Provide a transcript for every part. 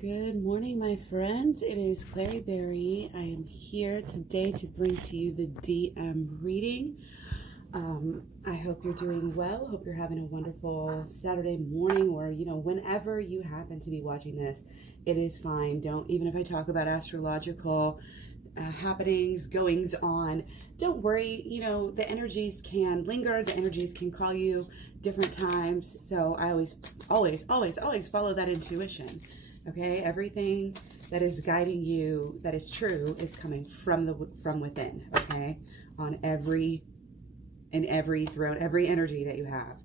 Good morning, my friends. It is KlaireeBerry. I am here today to bring to you the DM reading. I hope you're doing well. Hope you're having a wonderful Saturday morning, or whenever you happen to be watching this, it is fine. Even if I talk about astrological happenings, goings on, don't worry. The energies can linger. The energies can call you different times. So I always follow that intuition. Okay, everything that is guiding you, that is true, is coming from within. Okay, throughout every energy that you have.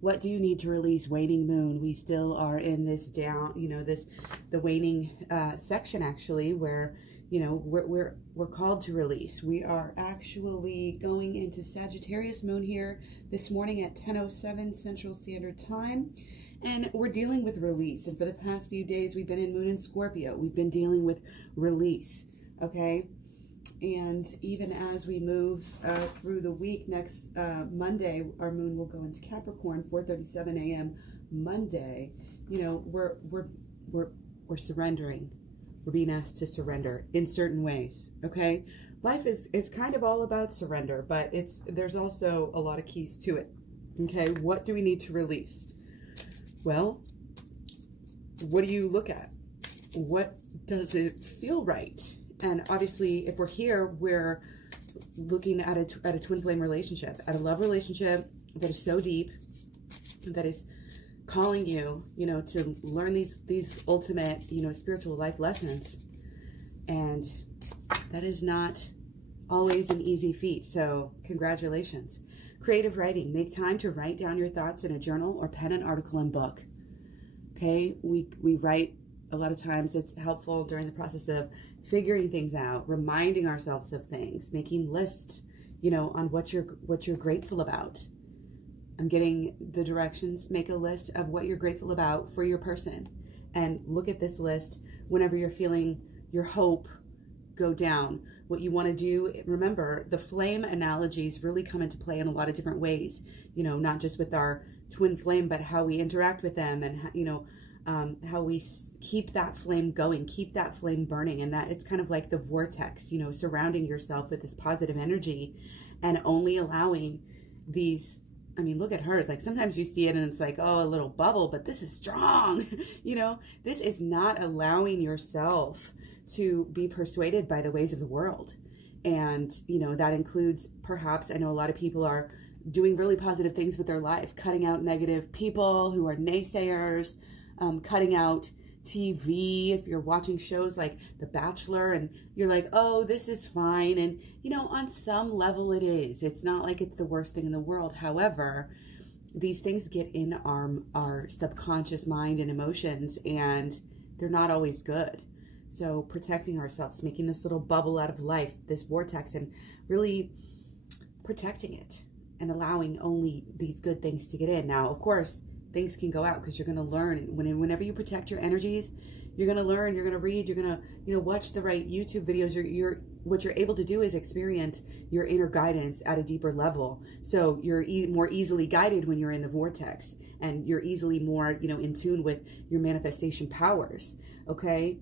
What do you need to release? Waning moon. We still are in this down, the waning section, actually, where we're called to release. We are actually going into Sagittarius moon here this morning at 10:07 Central Standard Time. And we're dealing with release. And for the past few days, we've been in Moon in Scorpio. We've been dealing with release, okay? And even as we move through the week, next Monday, our moon will go into Capricorn, 4:37 a.m. Monday. We're surrendering. We're being asked to surrender in certain ways, okay? Life is kind of all about surrender, but there's also a lot of keys to it, okay? What do we need to release? Well, what do you look at? What does it feel right? And obviously, if we're here, we're looking at a twin flame relationship, at a love relationship that is so deep, that is calling you, to learn these ultimate, spiritual life lessons. And that is not always an easy feat. So congratulations. Creative writing. Make time to write down your thoughts in a journal or pen an article and book. Okay, we write a lot of times. It's helpful during the process of figuring things out, reminding ourselves of things, making lists, on what you're grateful about. I'm getting the directions. Make a list of what you're grateful about for your person, and look at this list whenever you're feeling your hope go down. What you want to do, remember, the flame analogies really come into play in a lot of different ways, not just with our twin flame, but how we interact with them, and how we keep that flame going, keep that flame burning. And that it's kind of like the vortex, surrounding yourself with this positive energy and only allowing these. I mean, look at hers. Like, sometimes you see it and it's like, oh, a little bubble, but this is strong. This is not allowing yourself to be persuaded by the ways of the world. And, that includes, perhaps, I know a lot of people are doing really positive things with their life, cutting out negative people who are naysayers, cutting out TV. If you're watching shows like The Bachelor and you're like, oh, this is fine. And, on some level it is. It's not like it's the worst thing in the world. However, these things get in our subconscious mind and emotions, and they're not always good. So protecting ourselves, making this little bubble out of life, this vortex, and really protecting it and allowing only these good things to get in. Now, of course, things can go out, because you're going to learn. Whenever you protect your energies, you're going to learn, you're going to read, you're going to, watch the right YouTube videos. What you're able to do is experience your inner guidance at a deeper level. So you're more easily guided when you're in the vortex, and you're easily more, in tune with your manifestation powers. Okay.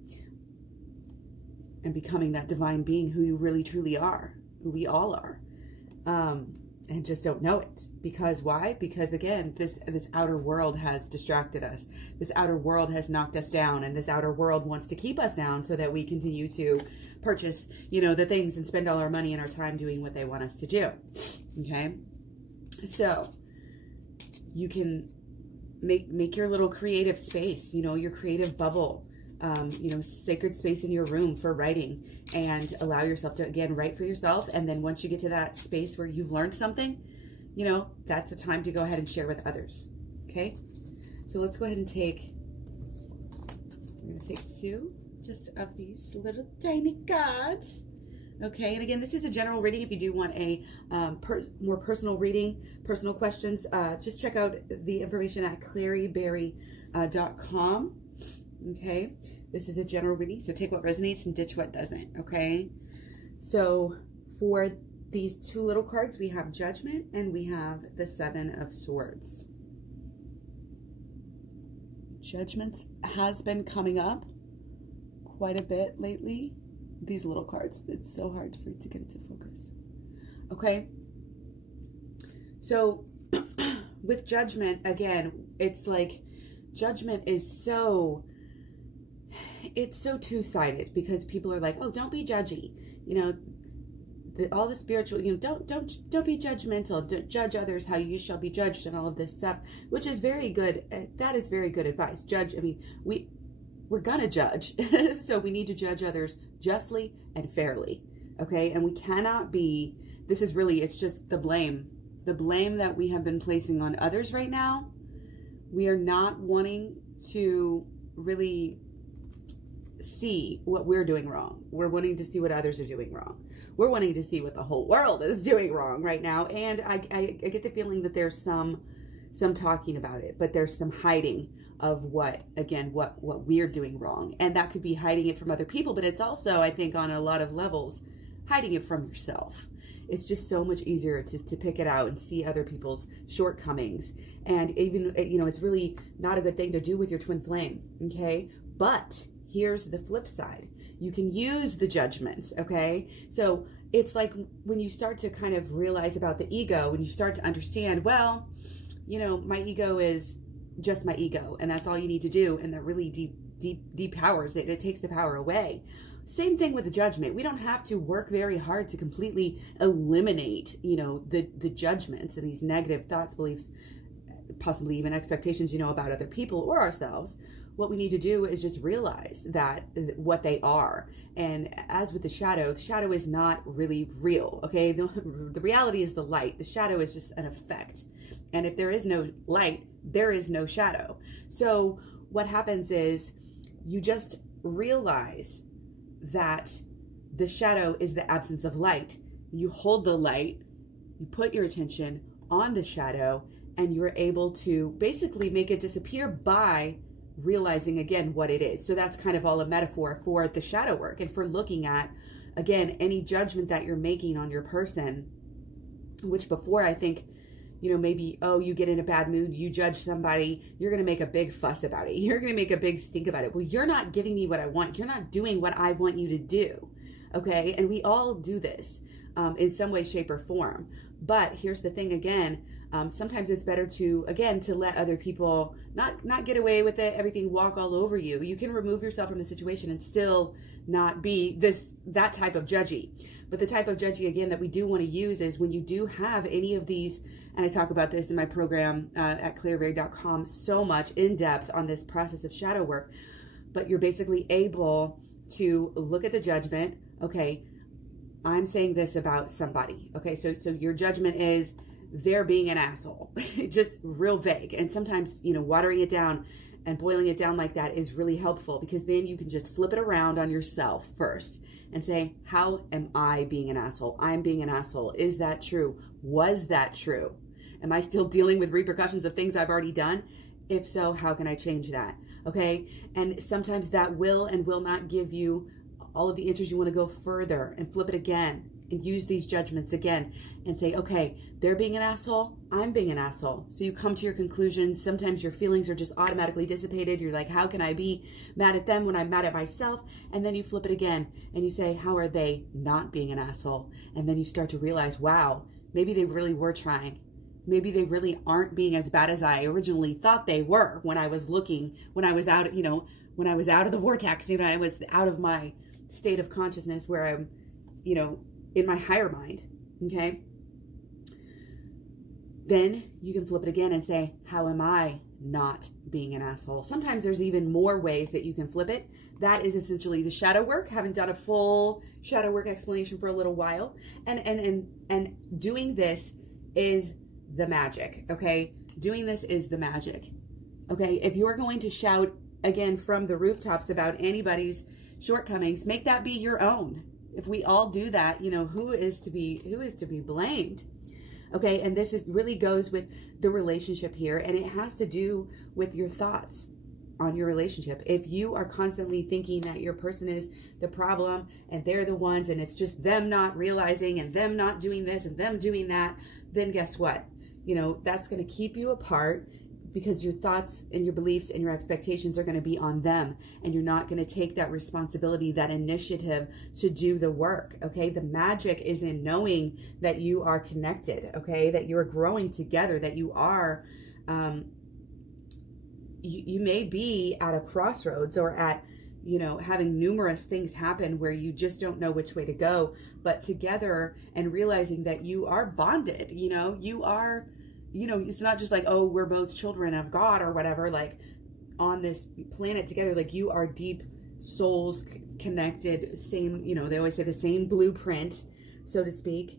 And becoming that divine being who you really truly are, who we all are, and just don't know it. Because why? Because again, this outer world has distracted us. This outer world has knocked us down, and this outer world wants to keep us down so that we continue to purchase, the things and spend all our money and our time doing what they want us to do. Okay, so you can make your little creative space, your creative bubble. Sacred space in your room for writing, and allow yourself to, again, write for yourself. And then once you get to that space where you've learned something, that's the time to go ahead and share with others. Okay. So let's go ahead and we're going to take two just of these little tiny cards. Okay. And again, this is a general reading. If you do want a more personal reading, personal questions, just check out the information at KlaireeBerry.com. Okay. This is a general reading, so take what resonates and ditch what doesn't, okay? So for these two little cards, we have Judgment and we have the Seven of Swords. Judgment has been coming up. quite a bit lately. These little cards, it's so hard for it to get it to focus. Okay. So with judgment, again, it's like judgment is it's so two-sided, because people are like, oh, don't be judgy. You know, all the spiritual, you know, don't be judgmental. Don't judge others how you shall be judged, and all of this stuff, which is very good. That is very good advice. I mean, we're gonna judge, so we need to judge others justly and fairly, okay? And we cannot be, this is really, it's just the blame that we have been placing on others right now. We are not wanting to really see what we're doing wrong. We're wanting to see what others are doing wrong. We're wanting to see what the whole world is doing wrong right now. And I get the feeling that there's some talking about it, but there's some hiding of what we're doing wrong. And that could be hiding it from other people, but it's also, I think, on a lot of levels, hiding it from yourself. It's just so much easier to pick it out and see other people's shortcomings. And even, you know, it's really not a good thing to do with your twin flame, okay? But here's the flip side. You can use the judgments, okay? So it's like when you start to kind of realize about the ego, when you start to understand, well, you know, my ego is just my ego, and that's all you need to do, and that really depowers it. It takes the power away. Same thing with the judgment. We don't have to work very hard to completely eliminate, you know, the judgments and these negative thoughts, beliefs, possibly even expectations, you know, about other people or ourselves. What we need to do is just realize that what they are. And as with the shadow is not really real, okay? The reality is the light. The shadow is just an effect. And if there is no light, there is no shadow. So what happens is you just realize that the shadow is the absence of light. You hold the light, you put your attention on the shadow, and you're able to basically make it disappear by realizing again what it is. So that's kind of all a metaphor for the shadow work and for looking at, again, any judgment that you're making on your person, which before I think, you know, maybe, oh, you get in a bad mood, you judge somebody, you're going to make a big fuss about it. You're going to make a big stink about it. Well, you're not giving me what I want. You're not doing what I want you to do. Okay. And we all do this in some way, shape, or form. But here's the thing again, sometimes it's better to, again, to let other people not get away with it, everything walk all over you. You can remove yourself from the situation and still not be that type of judgy. But the type of judgy, again, that we do want to use is when you do have any of these, and I talk about this in my program at KlaireeBerry.com so much in depth on this process of shadow work, but you're basically able to look at the judgment. Okay, I'm saying this about somebody. Okay, so your judgment is they're being an asshole. Just real vague. And sometimes, you know, watering it down and boiling it down like that is really helpful, because then you can just flip it around on yourself first and say, how am I being an asshole? I'm being an asshole. Is that true? Was that true? Am I still dealing with repercussions of things I've already done? If so, how can I change that? Okay. And sometimes that will and will not give you all of the answers. You want to go further and flip it again and use these judgments again and say, okay, they're being an asshole, I'm being an asshole. So you come to your conclusions. Sometimes your feelings are just automatically dissipated. You're like, how can I be mad at them when I'm mad at myself? And then you flip it again and you say, how are they not being an asshole? And then you start to realize, wow, maybe they really were trying. Maybe they really aren't being as bad as I originally thought they were when I was looking, when I was out, you know, when I was out of the vortex, you know, I was out of my state of consciousness where I'm, you know, in my higher mind, okay? Then you can flip it again and say, how am I not being an asshole? Sometimes there's even more ways that you can flip it. That is essentially the shadow work. Haven't done a full shadow work explanation for a little while. And doing this is the magic, okay? Doing this is the magic, okay? If you're going to shout, again, from the rooftops about anybody's shortcomings, make that be your own. If we all do that, you know, who is to be blamed? Okay, and this really goes with the relationship here, and it has to do with your thoughts on your relationship. If you are constantly thinking that your person is the problem and they're the ones, and it's just them not realizing and them not doing this and them doing that, then guess what? You know, that's going to keep you apart. because your thoughts and your beliefs and your expectations are going to be on them, and you're not going to take that responsibility, that initiative to do the work. Okay, the magic is in knowing that you are connected, okay, that you're growing together, that you are you may be at a crossroads, or at, you know, having numerous things happen where you just don't know which way to go, but together, and realizing that you are bonded, you know, you are, you know, it's not just like, oh, we're both children of God or whatever, like on this planet together, like you are deep souls connected, same, you know, they always say the same blueprint, so to speak.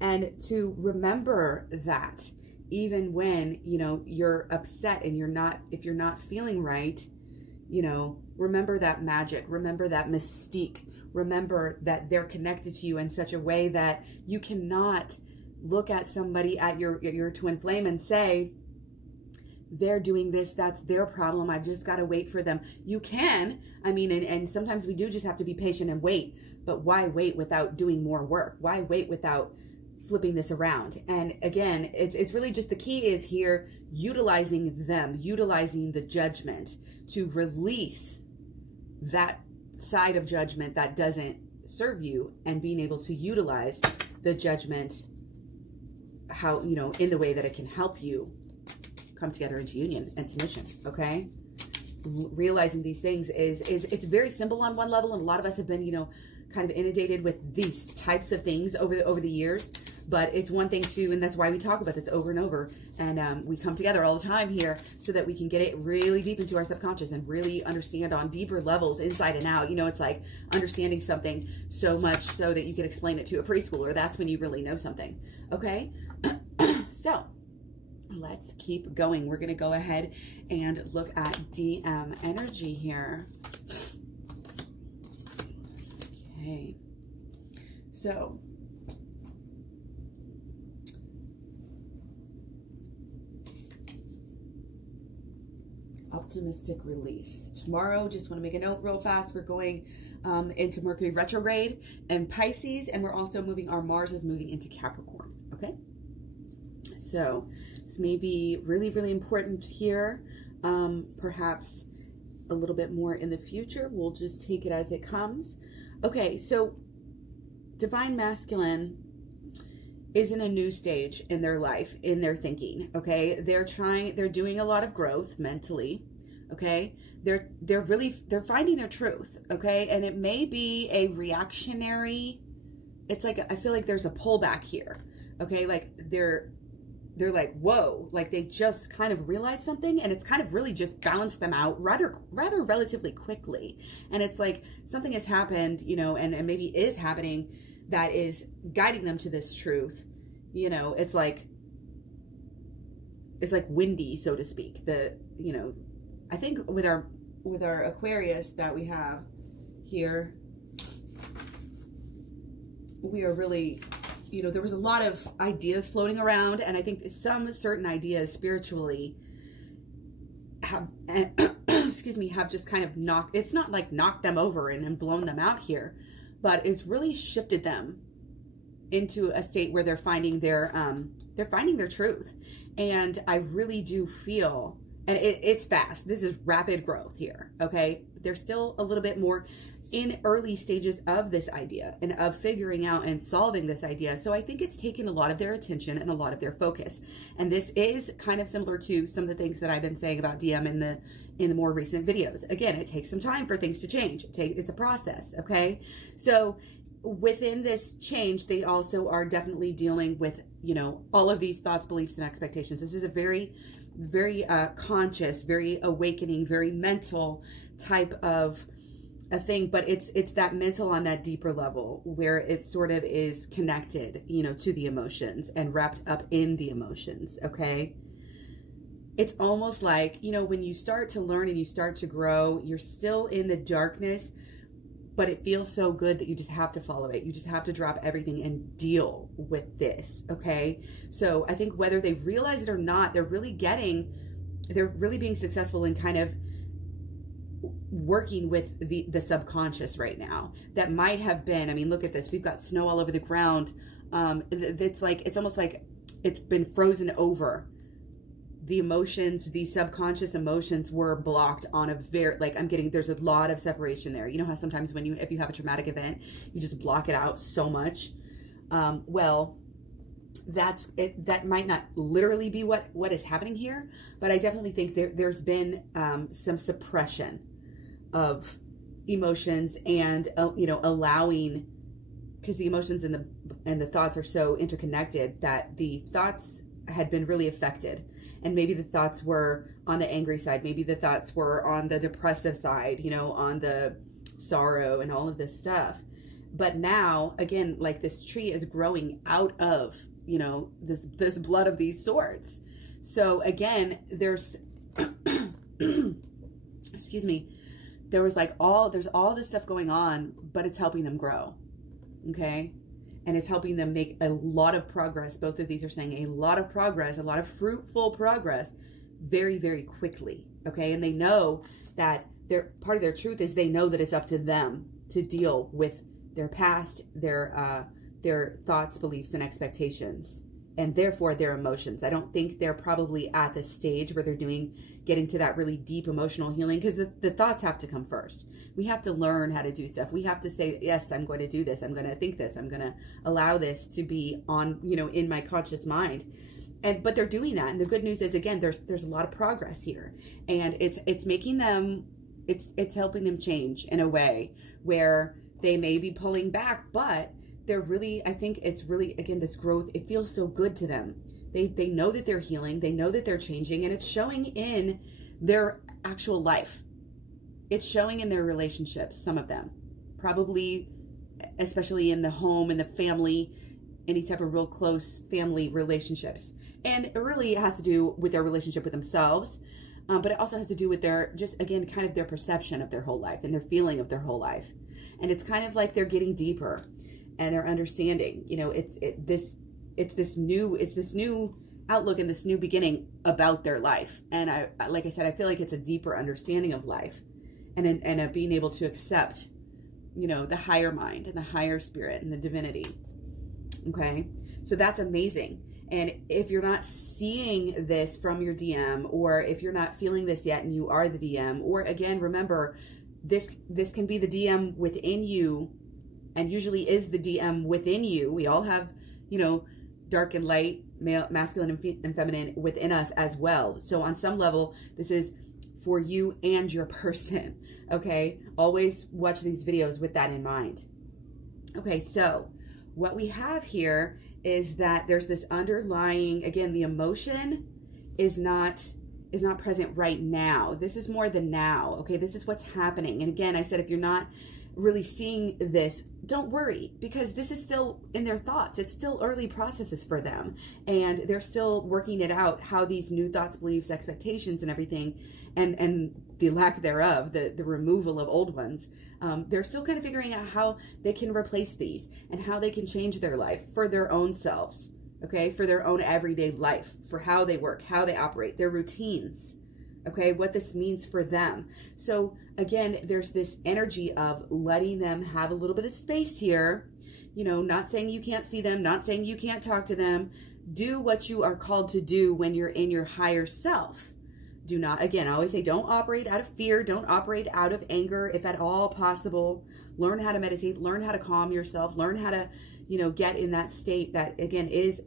And to remember that even when, you know, you're upset and if you're not feeling right, you know, remember that magic, remember that mystique, remember that they're connected to you in such a way that you cannot look at somebody, at your twin flame, and say, they're doing this, that's their problem, I've just got to wait for them. You can, I mean, and sometimes we do just have to be patient and wait, but why wait without doing more work? Why wait without flipping this around? And again, it's really just, the key is here, utilizing them, utilizing the judgment to release that side of judgment that doesn't serve you, and being able to utilize the judgment, how, you know, in the way that it can help you come together into union and submission. Okay, realizing these things is it's very simple on one level, and a lot of us have been, you know, kind of inundated with these types of things over the years, but it's one thing too, and that's why we talk about this over and over, and we come together all the time here so that we can get it really deep into our subconscious and really understand on deeper levels, inside and out. You know, it's like understanding something so much so that you can explain it to a preschooler. That's when you really know something. Okay, so let's keep going. We're going to go ahead and look at DM energy here. Okay, so optimistic release. Tomorrow, just want to make a note real fast, we're going into Mercury retrograde and Pisces, and we're also moving, our Mars is moving into Capricorn. Okay, so this may be really, really important here. Perhaps a little bit more in the future. We'll just take it as it comes. Okay, so Divine Masculine is in a new stage in their life, in their thinking. Okay, they're doing a lot of growth mentally. Okay, they're finding their truth. Okay, and it may be a reactionary, it's like, I feel like there's a pullback here. Okay, like they're like, whoa, like they just kind of realized something, and it's kind of really just balanced them out rather relatively quickly. And it's like something has happened, you know, and maybe is happening that is guiding them to this truth. You know, it's like windy, so to speak. You know, I think with our Aquarius that we have here, we are really, you know, there was a lot of ideas floating around, and I think some certain ideas spiritually have, excuse me, have just kind of knocked, it's not like knocked them over and blown them out here, but it's really shifted them into a state where they're finding their truth. And I really do feel, and it's fast, this is rapid growth here. Okay, they're still a little bit more in early stages of this idea and of figuring out and solving this idea. So I think it's taken a lot of their attention and a lot of their focus. And this is kind of similar to some of the things that I've been saying about DM in the more recent videos. Again, it takes some time for things to change. It's a process, okay? So within this change, they also are definitely dealing with, you know, all of these thoughts, beliefs, and expectations. This is a very, very conscious, very awakening, very mental type of a thing, but it's that mental on that deeper level where it sort of is connected, you know, to the emotions and wrapped up in the emotions. Okay, it's almost like, you know, when you start to learn and you start to grow, you're still in the darkness, but it feels so good that you just have to follow it. You just have to drop everything and deal with this. Okay, so I think whether they realize it or not, they're really being successful in kind of working with the subconscious right now. That might have been, I mean, look at this, we've got snow all over the ground. It's almost like it's been frozen over the emotions, the subconscious emotions were blocked on a very, like, there's a lot of separation there. You know how sometimes when if you have a traumatic event, you just block it out so much. Well, that's it. That might not literally be what is happening here, but I definitely think there's been some suppression of emotions and allowing, because the emotions and the thoughts are so interconnected, that the thoughts had been really affected. And maybe the thoughts were on the angry side, maybe the thoughts were on the depressive side, on the sorrow and all of this stuff. But now, again, like, this tree is growing out of this blood of these swords. So again, there's excuse me, there's all this stuff going on, but it's helping them grow. Okay. And it's helping them make a lot of progress. Both of these are saying a lot of progress, a lot of fruitful progress very, very quickly. Okay. And they know that part of their truth is they know that it's up to them to deal with their past, their thoughts, beliefs, and expectations, and therefore their emotions. I don't think they're probably at the stage where they're getting to that really deep emotional healing, because the thoughts have to come first. We have to learn how to do stuff. We have to say, yes, I'm going to do this. I'm going to think this. I'm going to allow this to be on, in my conscious mind. But they're doing that. And the good news is, again, there's a lot of progress here, and it's making them, it's helping them change in a way where they may be pulling back, but they're really, I think it's really, again, this growth, it feels so good to them. They know that they're healing. They know that they're changing, and it's showing in their actual life. It's showing in their relationships, some of them. Probably, especially in the home, in the family, any type of real close family relationships. And it really has to do with their relationship with themselves, but it also has to do with their, just again, kind of their perception of their whole life and their feeling of their whole life. And it's kind of like they're getting deeper and they're understanding, it's this new outlook and this new beginning about their life. And like I said, I feel like it's a deeper understanding of life and being able to accept, the higher mind and the higher spirit and the divinity. Okay. So that's amazing. And if you're not seeing this from your DM, or if you're not feeling this yet and you are the DM, or again, remember, this can be the DM within you, and usually is the DM within you. We all have, dark and light, male, masculine and feminine within us as well. So on some level, this is for you and your person. Okay. Always watch these videos with that in mind. Okay. So what we have here is that there's this underlying, again, the emotion is not present right now. This is more the now. Okay. This is what's happening. And again, I said, if you're not really seeing this, don't worry, because this is still in their thoughts. It's still early processes for them, and they're still working it out, how these new thoughts, beliefs, expectations, and everything, and the lack thereof, the removal of old ones, they're still kind of figuring out how they can replace these and how they can change their life for their own selves, okay, for their own everyday life, for how they work, how they operate, their routines, okay, what this means for them. So again, there's this energy of letting them have a little bit of space here, not saying you can't see them, not saying you can't talk to them. Do what you are called to do when you're in your higher self. Do not, again, I always say, don't operate out of fear. Don't operate out of anger, if at all possible. Learn how to meditate, learn how to calm yourself, learn how to, get in that state that, again, is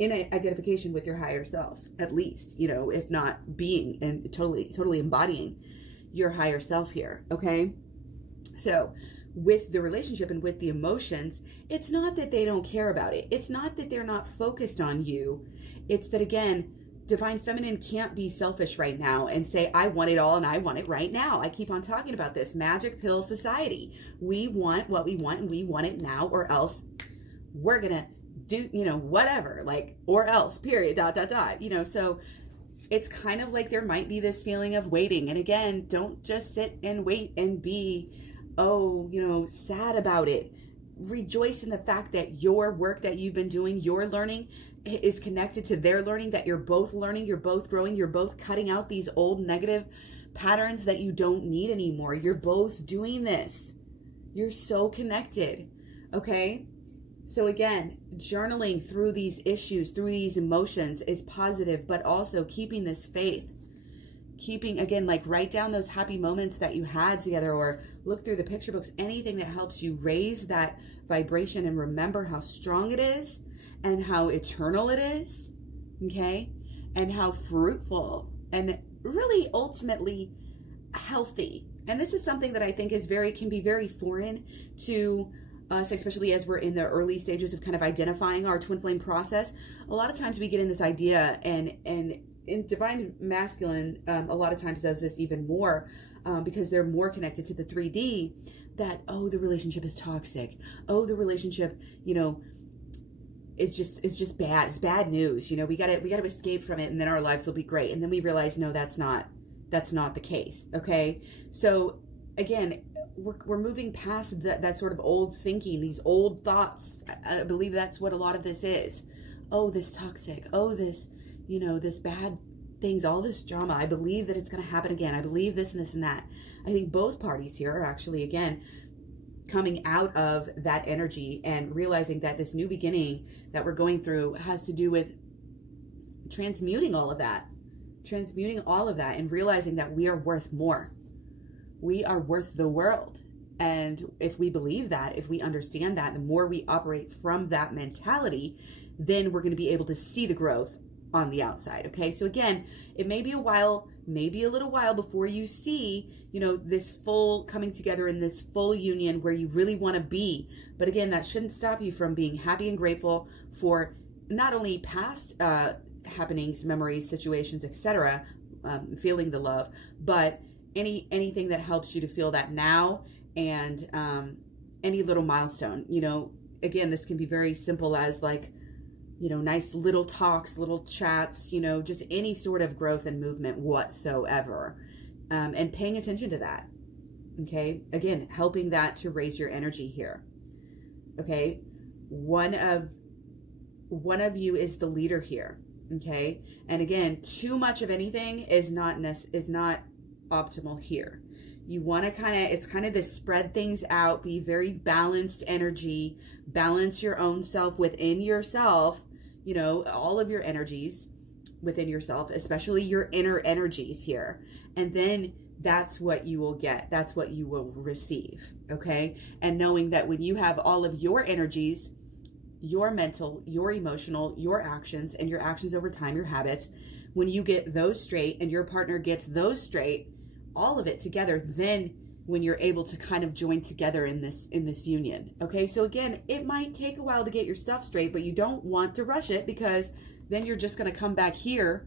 in identification with your higher self, at least, if not being and totally embodying your higher self here. Okay. So with the relationship and with the emotions, it's not that they don't care about it. It's not that they're not focused on you. It's that, again, Divine Feminine can't be selfish right now and say, I want it all and I want it right now. I keep on talking about this magic pill society. We want what we want and we want it now, or else we're going to do, whatever, like, or else, period, ... So it's kind of like there might be this feeling of waiting. And again, don't just sit and wait and be, sad about it. Rejoice in the fact that your work that you've been doing, your learning, is connected to their learning, that you're both learning, you're both growing, you're both cutting out these old negative patterns that you don't need anymore. You're both doing this. You're so connected. Okay. So again, journaling through these issues, through these emotions is positive, but also keeping this faith. Keeping, again, like write down those happy moments that you had together, or look through the picture books, anything that helps you raise that vibration and remember how strong it is and how eternal it is, okay? And how fruitful and really ultimately healthy. And this is something that I think is can be very foreign to us, especially as we're in the early stages of kind of identifying our twin flame process. A lot of times we get in this idea, and in Divine Masculine, a lot of times does this even more because they're more connected to the 3D, that, oh, the relationship is toxic. Oh, the relationship, you know, it's just bad. It's bad news. You know, we gotta escape from it, and then our lives will be great. And then we realize, no, that's not the case. Okay. So again, we're moving past that sort of old thinking, these old thoughts. I believe that's what a lot of this is. Oh, this toxic. Oh, this, you know, this bad things, all this drama. I believe that it's going to happen again. I believe this and this and that. I think both parties here are actually, again, coming out of that energy and realizing that this new beginning that we're going through has to do with transmuting all of that, and realizing that we are worth more. We are worth the world. And if we believe that, if we understand that, the more we operate from that mentality, then we're going to be able to see the growth on the outside. Okay. So again, it may be a while, maybe a little while before you see, you know, this full coming together in this full union where you really want to be. But again, that shouldn't stop you from being happy and grateful for not only past happenings, memories, situations, etc., feeling the love, but anything that helps you to feel that now, and any little milestone. You know, again, this can be very simple as, like, you know, nice little talks, little chats, you know, just any sort of growth and movement whatsoever, and paying attention to that. Okay. Again, helping that to raise your energy here. Okay. One of you is the leader here. Okay. And again, too much of anything is not optimal here. You want to it's kind of this spread things out, be very balanced energy, balance your own self within yourself, you know, all of your energies within yourself, especially your inner energies here. And then that's what you will get. That's what you will receive. Okay. And knowing that when you have all of your energies, your mental, your emotional, your actions, and your actions over time, your habits, when you get those straight and your partner gets those straight, all of it together, then when you're able to kind of join together in this union. Okay. So again, it might take a while to get your stuff straight, but you don't want to rush it, because then you're just going to come back here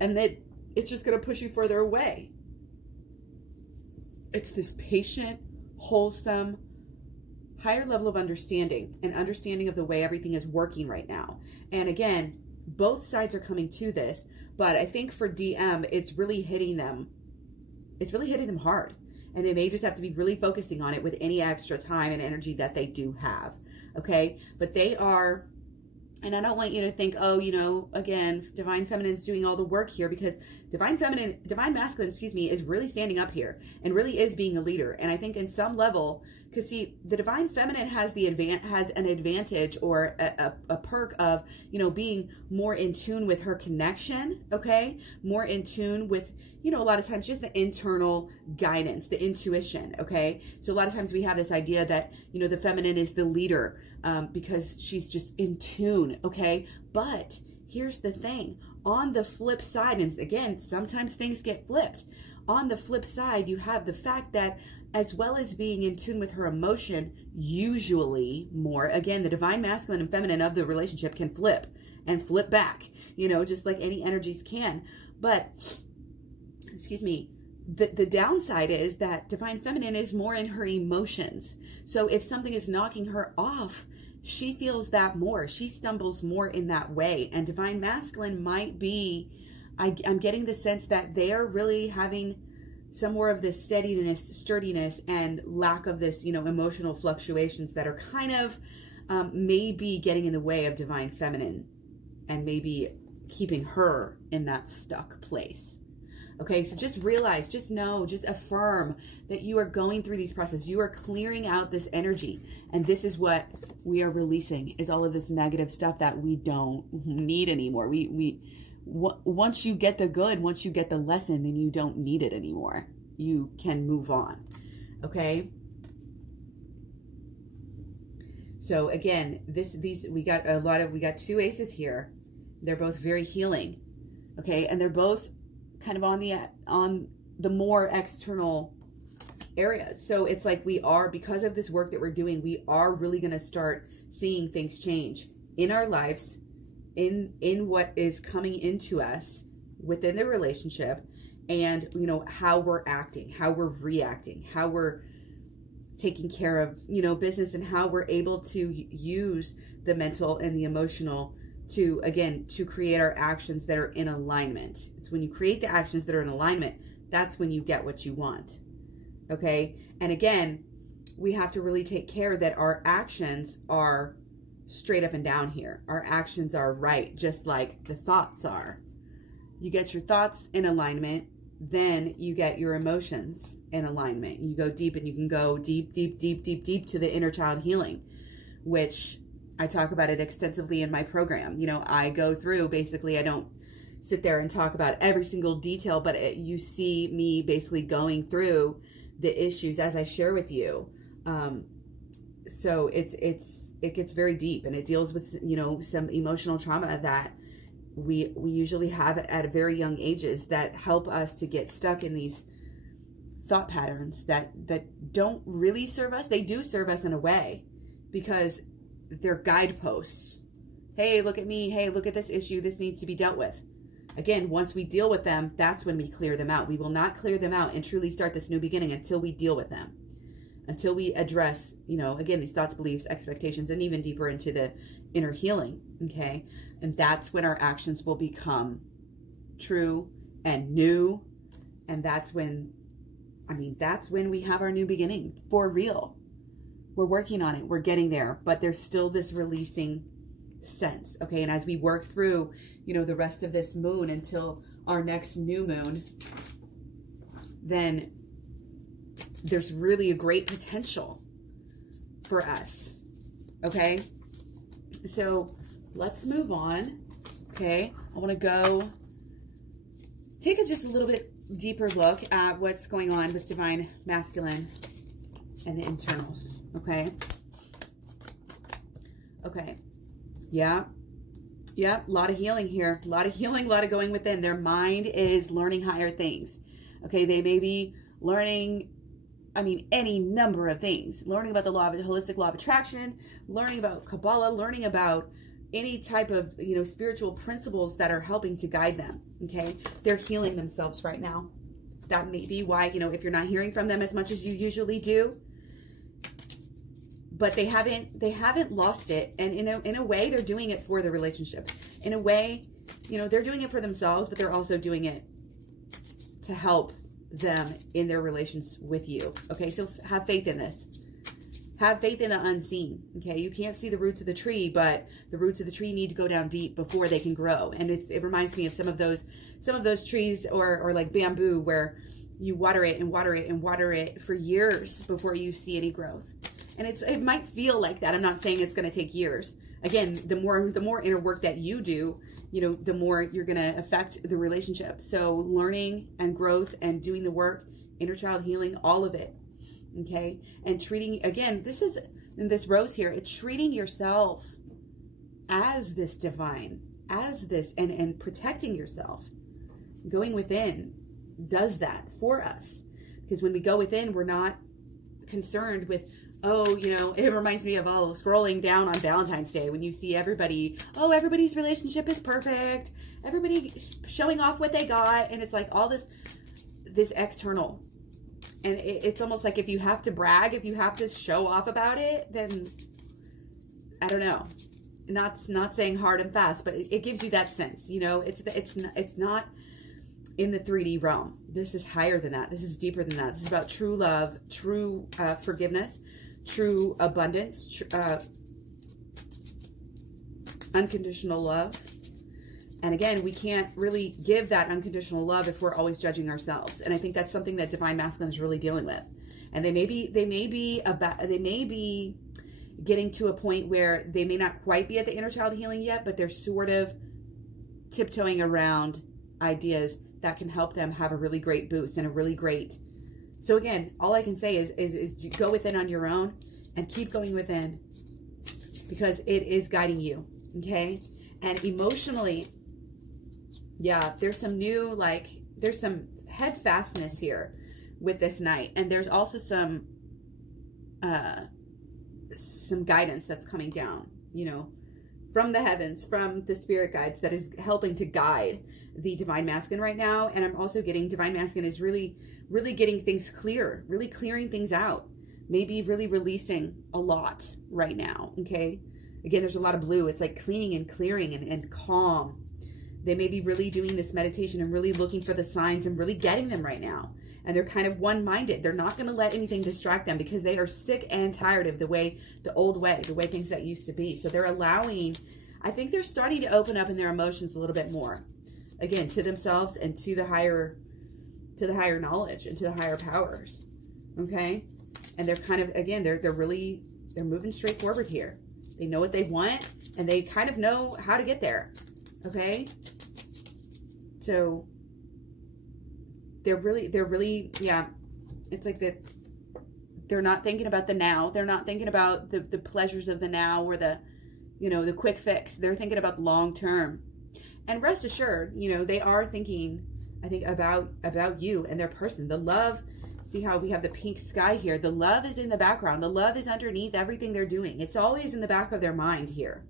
and then it's just going to push you further away. It's this patient, wholesome, higher level of understanding, and understanding of the way everything is working right now. And again, both sides are coming to this, but I think for DM, it's really hitting them. It's really hitting them hard, and they may just have to be really focusing on it with any extra time and energy that they do have. Okay. But they are, and I don't want you to think, oh, you know, again, Divine Feminine is doing all the work here, because Divine Masculine, excuse me, is really standing up here and really is being a leader. And I think in some level, because see, the Divine Feminine has an advantage, or a perk of, you know, being more in tune with her connection. Okay. More in tune with, you know, a lot of times just the internal guidance, the intuition. Okay. So a lot of times we have this idea that, you know, the feminine is the leader, because she's just in tune. Okay. But here's the thing, on the flip side, and again, sometimes things get flipped. On the flip side, you have the fact that, as well as being in tune with her emotion, usually more, again, the Divine Masculine and Feminine of the relationship can flip and flip back, you know, just like any energies can. But, excuse me, the downside is that Divine Feminine is more in her emotions. So if something is knocking her off, she feels that more. She stumbles more in that way. And Divine Masculine might be, I'm getting the sense that they're really having some more of this steadiness, sturdiness, and lack of this, you know, emotional fluctuations that are kind of maybe getting in the way of Divine Feminine, and maybe keeping her in that stuck place. Okay, so just realize, just know, just affirm that you are going through these processes. You are clearing out this energy. And this is what we are releasing, is all of this negative stuff that we don't need anymore. Once you get the good, once you get the lesson, then you don't need it anymore. You can move on. Okay? So again, we got two aces here. They're both very healing. Okay? And they're both kind of on the more external areas. So it's like we are, because of this work that we're doing, we are really going to start seeing things change in our lives, in what is coming into us within the relationship, and, you know, how we're acting, how we're reacting, how we're taking care of, you know, business, and how we're able to use the mental and the emotional to, again, to create our actions that are in alignment. It's when you create the actions that are in alignment, that's when you get what you want. Okay? And again, we have to really take care that our actions are straight up and down here. Our actions are right, just like the thoughts are. You get your thoughts in alignment, then you get your emotions in alignment. You go deep, and you can go deep, deep, deep, deep, deep to the inner child healing, which I talk about it extensively in my program. You know, I go through, basically, I don't sit there and talk about every single detail, but you see me basically going through the issues as I share with you. So it gets very deep, and it deals with, you know, some emotional trauma that we usually have at very young ages that help us to get stuck in these thought patterns that don't really serve us. They do serve us in a way, because they're guideposts. Hey, look at me. Hey, look at this issue. This needs to be dealt with. Again, once we deal with them, that's when we clear them out. We will not clear them out and truly start this new beginning until we deal with them. Until we address, you know, again, these thoughts, beliefs, expectations, and even deeper into the inner healing. Okay? And that's when our actions will become true and new. And that's when, that's when we have our new beginning for real. We're working on it. We're getting there. But there's still this releasing sense. Okay? And as we work through, you know, the rest of this moon until our next new moon, then there's really a great potential for us. Okay? So let's move on. Okay? I want to go take just a little bit deeper look at what's going on with Divine Masculine and the internals. Okay? Okay. Yeah. Yeah. A lot of healing here. A lot of healing, a lot of going within. Their mind is learning higher things. Okay? They may be learning, any number of things. Learning about the holistic law of attraction, learning about Kabbalah, learning about any type of, you know, spiritual principles that are helping to guide them. Okay? They're healing themselves right now. That may be why, you know, if you're not hearing from them as much as you usually do, but they haven't lost it. And in a way, they're doing it for the relationship. In a way, you know, they're doing it for themselves, but they're also doing it to help them in their relations with you. Okay, so have faith in this. Have faith in the unseen. Okay, you can't see the roots of the tree, but the roots of the tree need to go down deep before they can grow. And it reminds me of some of those trees or like bamboo, where you water it and water it and water it for years before you see any growth. And it might feel like that. I'm not saying it's going to take years. Again, the more inner work that you do, you know, the more you're going to affect the relationship. So learning and growth and doing the work, inner child healing, all of it. Okay. And treating, again, this is in this rose here, it's treating yourself as this divine, as this, and protecting yourself. Going within does that for us. Because when we go within, we're not concerned with, oh, you know, it reminds me of, scrolling down on Valentine's Day when you see everybody, everybody's relationship is perfect. Everybody showing off what they got. And it's like all this external. And it's almost like if you have to brag, if you have to show off about it, then I don't know. Not saying hard and fast, but it gives you that sense, you know, it's not in the 3D realm. This is higher than that. This is deeper than that. This is about true love, true forgiveness, true abundance, unconditional love, And again, we can't really give that unconditional love if we're always judging ourselves. And I think that's something that Divine Masculine is really dealing with. And they may be getting to a point where they may not quite be at the inner child healing yet, but they're sort of tiptoeing around ideas that can help them have a really great boost and a really great. So again, all I can say is go within on your own and keep going within, because it is guiding you. Okay. And emotionally, yeah, there's some new, like, there's some headfastness here with this Knight. And there's also some guidance that's coming down, you know, from the heavens, from the spirit guides, that is helping to guide the Divine Masculine right now. And I'm also getting Divine Masculine is really getting things clear, really clearing things out, maybe really releasing a lot right now. Okay. Again, there's a lot of blue. It's like cleaning and clearing and calm. They may be really doing this meditation and really looking for the signs and really getting them right now. And they're kind of one-minded. They're not going to let anything distract them, because they are sick and tired of the old way, the way things that used to be. So they're allowing, I think they're starting to open up in their emotions a little bit more. Again, to themselves and to the higher knowledge and to the higher powers. Okay? And they're kind of, again, they're moving straight forward here. They know what they want, and they kind of know how to get there. Okay? So they're really, yeah, it's like that. They're not thinking about the now. They're not thinking about the pleasures of the now, or the, you know, the quick fix. They're thinking about long term. And rest assured, you know, they are thinking, I think, about you and their person. The love, see how we have the pink sky here? The love is in the background. The love is underneath everything they're doing. It's always in the back of their mind here.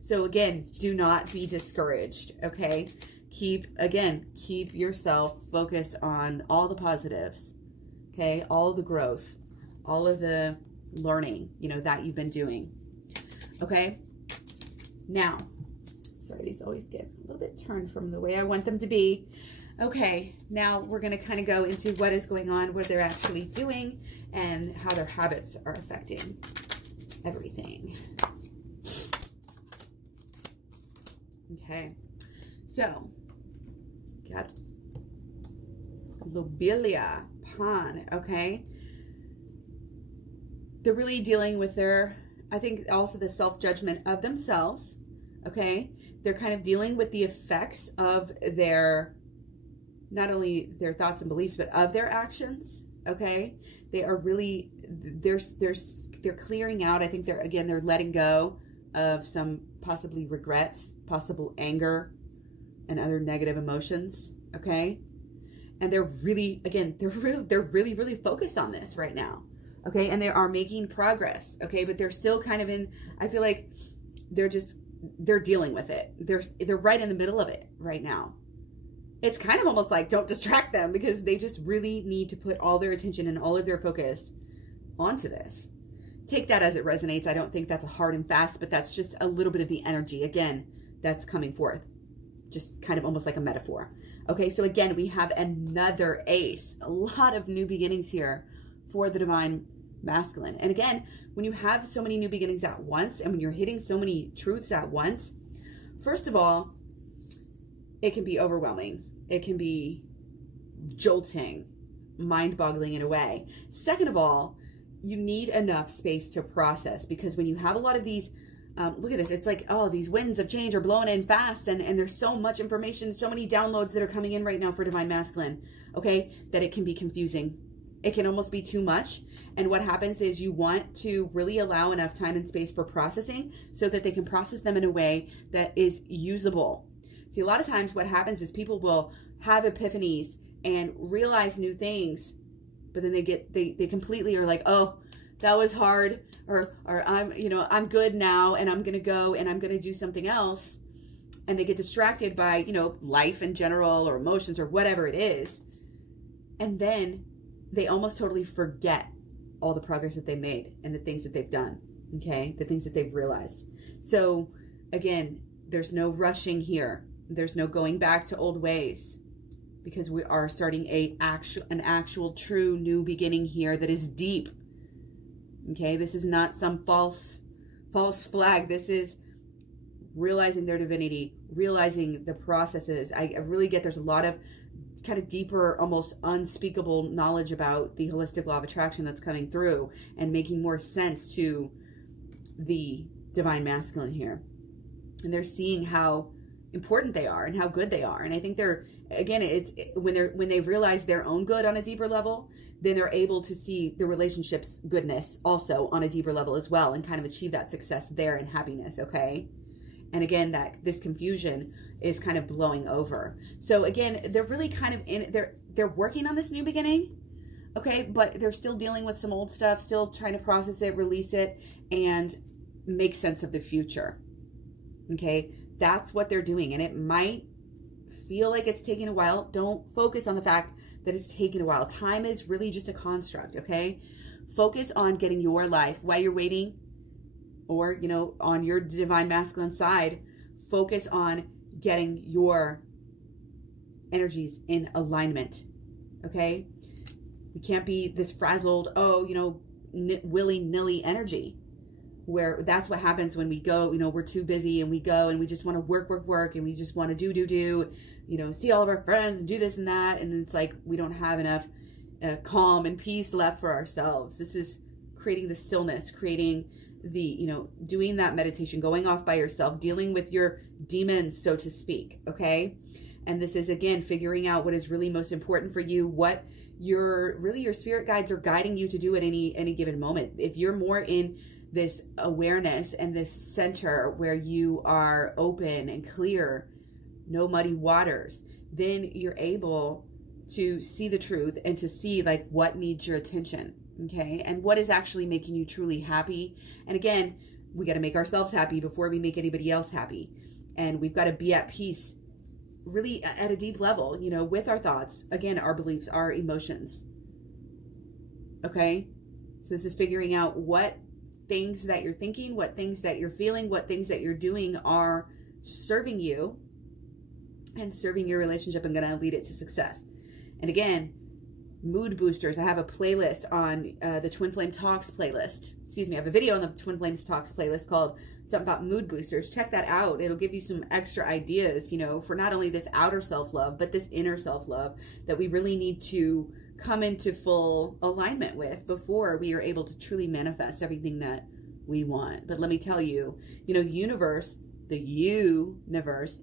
So again, do not be discouraged, okay? Keep yourself focused on all the positives, okay? All the growth, all of the learning, you know, that you've been doing, okay? Now, sorry, these always get a little bit turned from the way I want them to be. Okay, now we're going to kind of go into what is going on, what they're actually doing, and how their habits are affecting everything. Okay, so got Lobelia Pawn. Okay, they're really dealing with their, I think, also the self-judgment of themselves. Okay, they're kind of dealing with the effects of their, not only their thoughts and beliefs, but of their actions. Okay, they are really, they're clearing out. I think they're letting go of some possibly regrets, possible anger, and other negative emotions. Okay, and they're really, again, they're really focused on this right now. Okay, and they are making progress. Okay, but they're still kind of in, I feel like they're dealing with it. They're right in the middle of it right now. It's kind of almost like, don't distract them, because they just really need to put all their attention and all of their focus onto this. Take that as it resonates. I don't think that's a hard and fast, but that's just a little bit of the energy, again, that's coming forth. Just kind of almost like a metaphor. Okay, so again, we have another ace. A lot of new beginnings here for the Divine Masculine. And again, when you have so many new beginnings at once, and when you're hitting so many truths at once, first of all, it can be overwhelming. It can be jolting, mind-boggling in a way. Second of all, you need enough space to process, because when you have a lot of these, look at this, it's like, oh, these winds of change are blowing in fast, and there's so much information, so many downloads that are coming in right now for Divine Masculine, okay, that it can be confusing. It can almost be too much. And what happens is you want to really allow enough time and space for processing, so that they can process them in a way that is usable. See, a lot of times what happens is people will have epiphanies and realize new things, but then they completely are like, oh, that was hard, or I'm good now, and I'm going to go and I'm going to do something else. And they get distracted by, life in general, or emotions, or whatever it is. And then they almost totally forget all the progress that they made and the things that they've done. Okay. The things that they've realized. So again, there's no rushing here. There's no going back to old ways, because we are starting an actual true new beginning here that is deep. Okay, this is not some false flag. This is realizing their divinity, realizing the processes. I really get there's a lot of kind of deeper, almost unspeakable knowledge about the holistic law of attraction that's coming through and making more sense to the divine masculine here. And they're seeing how important they are and how good they are. And I think they're, again, it's when they've realized their own good on a deeper level, then they're able to see the relationship's goodness also on a deeper level as well, and kind of achieve that success there and happiness. Okay. And again, that this confusion is kind of blowing over. So again, they're really kind of they're working on this new beginning. Okay. But they're still dealing with some old stuff, still trying to process it, release it, and make sense of the future. Okay. That's what they're doing. And it might feel like it's taking a while. Don't focus on the fact that it's taking a while. Time is really just a construct. Okay. Focus on getting your life while you're waiting, or, you know, on your divine masculine side. Focus on getting your energies in alignment. Okay. We can't be this frazzled, oh, you know, willy-nilly energy, where that's what happens when we go, you know, we're too busy and we go and we just want to work, and we just want to do, you know, see all of our friends and do this and that. And it's like, we don't have enough calm and peace left for ourselves. This is creating the stillness, creating the, you know, doing that meditation, going off by yourself, dealing with your demons, so to speak. Okay. And this is, again, figuring out what is really most important for you, what your spirit guides are guiding you to do at any given moment. If you're more in this awareness and this center where you are open and clear, no muddy waters, then you're able to see the truth and to see like what needs your attention. Okay. And what is actually making you truly happy. And again, we got to make ourselves happy before we make anybody else happy. And we've got to be at peace really at a deep level, you know, with our thoughts, again, our beliefs, our emotions. Okay. So this is figuring out what things that you're thinking, what things that you're feeling, what things that you're doing are serving you and serving your relationship and going to lead it to success. And again, mood boosters. I have a playlist on the Twin Flame Talks playlist. Excuse me. I have a video on the Twin Flames Talks playlist called something about mood boosters. Check that out. It'll give you some extra ideas, you know, for not only this outer self-love, but this inner self-love that we really need to come into full alignment with before we are able to truly manifest everything that we want. But let me tell you, you know, the universe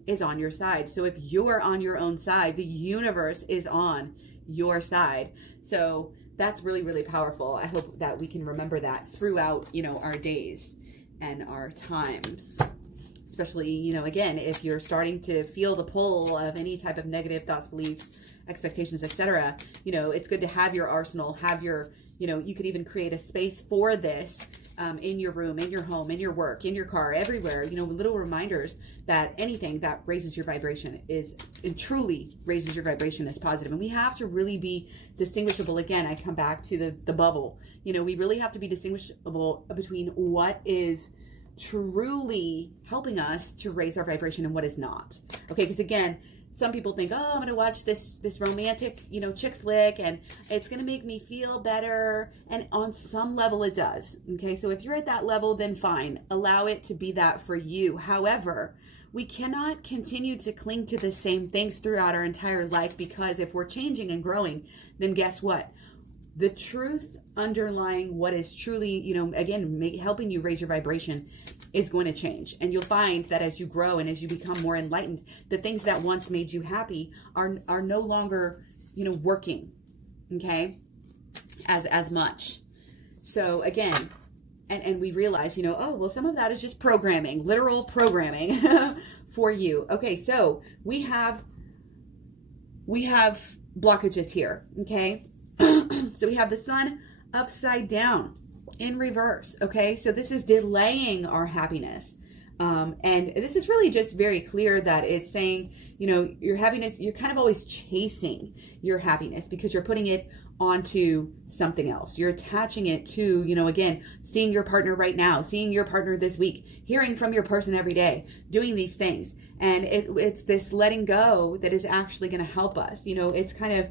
is on your side. So if you're on your own side, the universe is on your side. So that's really, really powerful. I hope that we can remember that throughout, you know, our days and our times. Especially, you know, again, if you're starting to feel the pull of any type of negative thoughts, beliefs, expectations, etc., you know, it's good to have your arsenal, have your, you know, you could even create a space for this in your room, in your home, in your work, in your car, everywhere, you know, little reminders that anything that raises your vibration it truly raises your vibration is positive. And we have to really be distinguishable. Again, I come back to the bubble. You know, we really have to be distinguishable between what is truly helping us to raise our vibration and what is not. Okay, because again, some people think, oh, I'm going to watch this romantic, you know, chick flick and it's going to make me feel better. And on some level it does. Okay, so if you're at that level, then fine. Allow it to be that for you. However, we cannot continue to cling to the same things throughout our entire life, because if we're changing and growing, then guess what? The truth underlying what is truly, you know, again, helping you raise your vibration is going to change. And you'll find that as you grow and as you become more enlightened, the things that once made you happy are no longer, you know, working, okay, as much. So again, and we realize, you know, oh, well, some of that is just programming, literal programming for you. Okay, so we have blockages here, okay? So we have the sun upside down in reverse. Okay, so this is delaying our happiness. And this is really just very clear that it's saying, you know, your happiness, you're kind of always chasing your happiness because you're putting it onto something else. You're attaching it to, you know, again, seeing your partner right now, seeing your partner this week, hearing from your person every day, doing these things. And it's this letting go that is actually going to help us. You know, it's kind of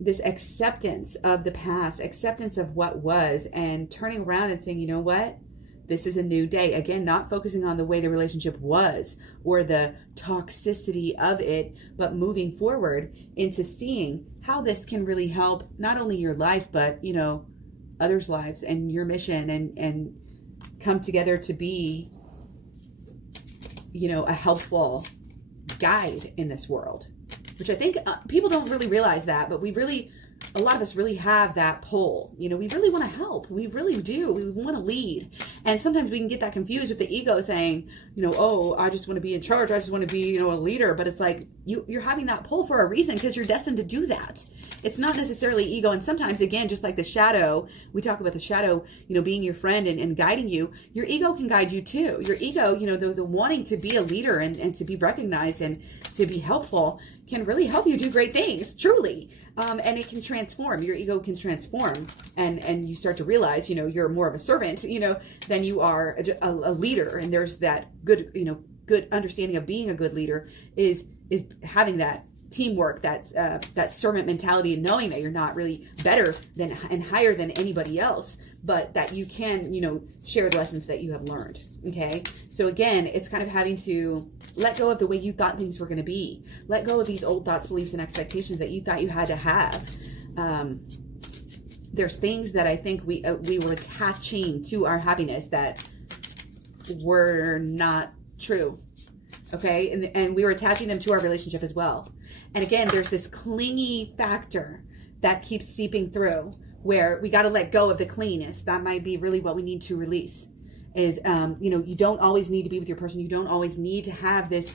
this acceptance of the past, acceptance of what was, and turning around and saying, you know what? This is a new day. Again, not focusing on the way the relationship was or the toxicity of it, but moving forward into seeing how this can really help not only your life, but, you know, others' lives and your mission, and come together to be, you know, a helpful guide in this world, which I think people don't really realize that, but we really, a lot of us really have that pull. You know, we really want to help. We really do. We want to lead. And sometimes we can get that confused with the ego saying, you know, oh, I just want to be in charge. I just want to be, you know, a leader. But it's like you're having that pull for a reason, because you're destined to do that. It's not necessarily ego. And sometimes, again, just like the shadow, we talk about the shadow, you know, being your friend and guiding you. Your ego can guide you too. Your ego, you know, the wanting to be a leader and to be recognized and to be helpful can really help you do great things, truly. And it can transform. Your ego can transform. And you start to realize, you know, you're more of a servant, you know, than you are a leader. And there's that good, you know, good understanding of being a good leader is having that teamwork, that servant mentality, and knowing that you're not really better than and higher than anybody else, but that you can, you know, share the lessons that you have learned. Okay. So again, it's kind of having to let go of the way you thought things were going to be. Let go of these old thoughts, beliefs, and expectations that you thought you had to have. There's things that I think we were attaching to our happiness that were not true. Okay. And we were attaching them to our relationship as well. And again, there's this clingy factor that keeps seeping through, where we got to let go of the clinginess. That might be really what we need to release is, you know, you don't always need to be with your person. You don't always need to have this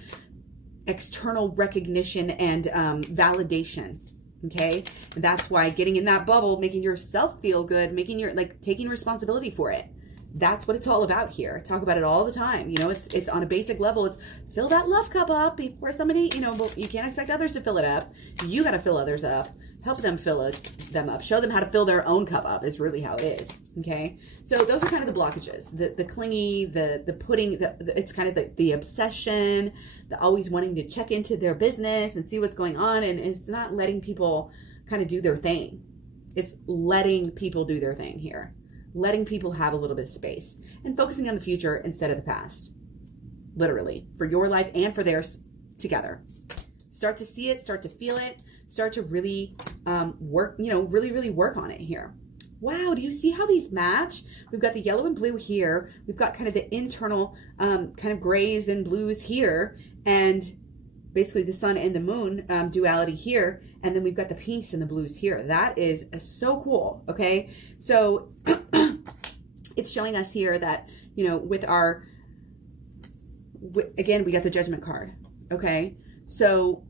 external recognition and validation. Okay. And that's why getting in that bubble, making yourself feel good, making your, like, taking responsibility for it. That's what it's all about here. I talk about it all the time. You know, it's on a basic level. It's fill that love cup up before somebody, you know, but you can't expect others to fill it up. You got to fill others up. Help them fill them up. Show them how to fill their own cup up is really how it is. Okay. So those are kind of the blockages, the clingy, the putting, it's kind of the obsession, the always wanting to check into their business and see what's going on. And it's not letting people kind of do their thing. It's letting people do their thing here. Letting people have a little bit of space and focusing on the future instead of the past, literally, for your life and for theirs together. Start to see it, start to feel it, start to really work, you know, really work on it here. Wow, do you see how these match? We've got the yellow and blue here. We've got kind of the internal kind of grays and blues here, and basically the sun and the moon duality here. And then we've got the pinks and the blues here. That is so cool. Okay. So it's showing us here that, you know, with our, again, we got the Judgment card. Okay. So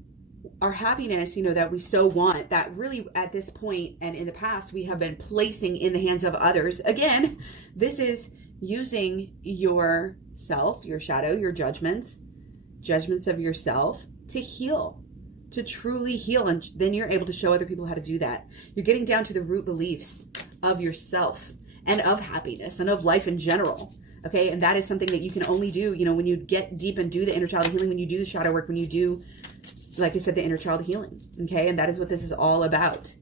our happiness, you know, that we so want, that really at this point and in the past, we have been placing in the hands of others. Again, this is using yourself, your shadow, your judgments of yourself to heal, to truly heal. And then you're able to show other people how to do that. You're getting down to the root beliefs of yourself and of happiness and of life in general. Okay. And that is something that you can only do, you know, when you get deep and do the inner child healing, when you do the shadow work, when you do, like I said, the inner child healing. Okay. And that is what this is all about.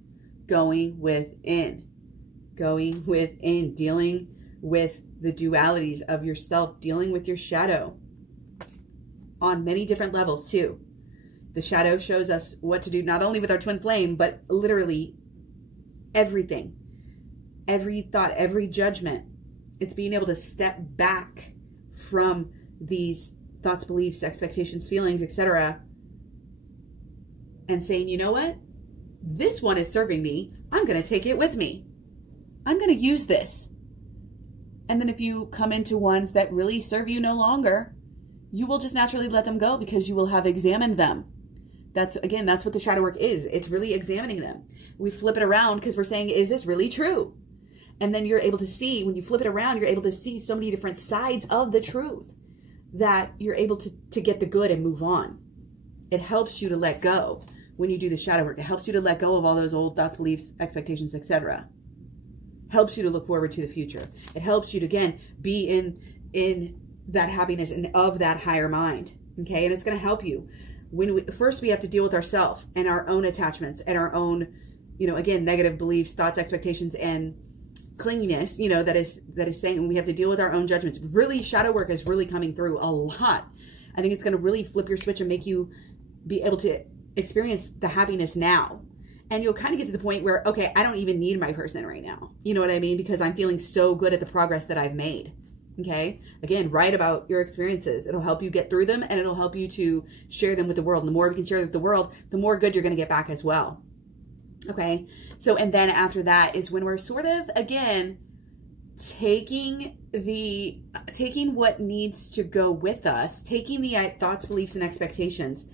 Going within, dealing with the dualities of yourself, dealing with your shadow on many different levels too. The shadow shows us what to do, not only with our twin flame, but literally everything, every thought, every judgment. It's being able to step back from these thoughts, beliefs, expectations, feelings, etc., and saying, you know what? This one is serving me. I'm going to take it with me. I'm going to use this. And then if you come into ones that really serve you no longer, you will just naturally let them go because you will have examined them. That's what the shadow work is. It's really examining them. We flip it around because we're saying, is this really true? And then you're able to see, when you flip it around, you're able to see so many different sides of the truth that you're able to get the good and move on. It helps you to let go when you do the shadow work. It helps you to let go of all those old thoughts, beliefs, expectations, etc. Helps you to look forward to the future. It helps you to, again, be in that happiness and of that higher mind. Okay. And it's going to help you first we have to deal with ourselves and our own attachments and our own, you know, again, negative beliefs, thoughts, expectations, and clinginess, you know, that is saying we have to deal with our own judgments. Really, shadow work is really coming through a lot. I think it's going to really flip your switch and make you be able to experience the happiness now. And you'll kind of get to the point where, okay, I don't even need my person right now. You know what I mean? Because I'm feeling so good at the progress that I've made. Okay? Again, write about your experiences. It'll help you get through them, and it'll help you to share them with the world. And the more we can share with the world, the more good you're going to get back as well. Okay? So, and then after that is when we're sort of, again, taking what needs to go with us, taking the thoughts, beliefs, and expectations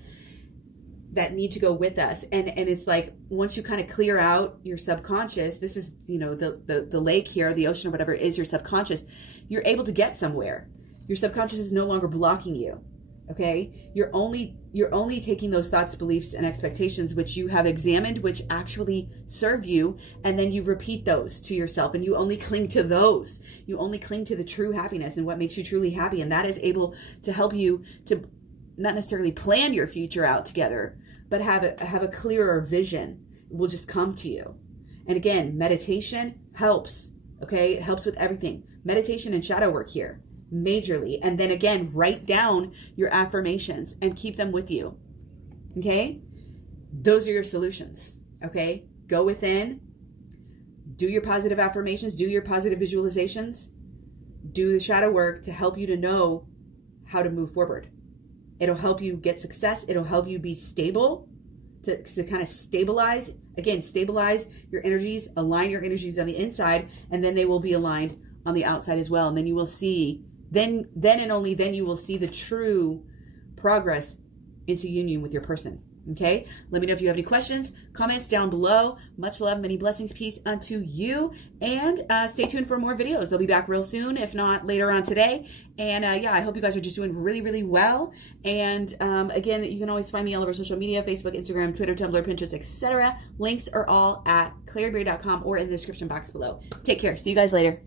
that need to go with us. And it's like, once you kind of clear out your subconscious, this is, you know, the lake here, the ocean or whatever is your subconscious, you're able to get somewhere. Your subconscious is no longer blocking you. Okay? You're only taking those thoughts, beliefs, and expectations which you have examined, which actually serve you, and then you repeat those to yourself, and you only cling to those. You only cling to the true happiness and what makes you truly happy, and that is able to help you to not necessarily plan your future out together, but have a clearer vision. It will just come to you. And again, meditation helps, okay? It helps with everything. Meditation and shadow work here, majorly. And then again, write down your affirmations and keep them with you, okay? Those are your solutions, okay? Go within, do your positive affirmations, do your positive visualizations, do the shadow work to help you to know how to move forward. It'll help you get success. It'll help you be stable, to kind of stabilize. Again, stabilize your energies, align your energies on the inside, and then they will be aligned on the outside as well. And then you will see, then and only then you will see the true progress into union with your person. Okay? Let me know if you have any questions, comments down below. Much love, many blessings, peace unto you. And stay tuned for more videos. They'll be back real soon, if not later on today. And yeah, I hope you guys are just doing really, really well. And again, you can always find me all over social media, Facebook, Instagram, Twitter, Tumblr, Pinterest, etc. Links are all at KlaireeBerry.com or in the description box below. Take care. See you guys later.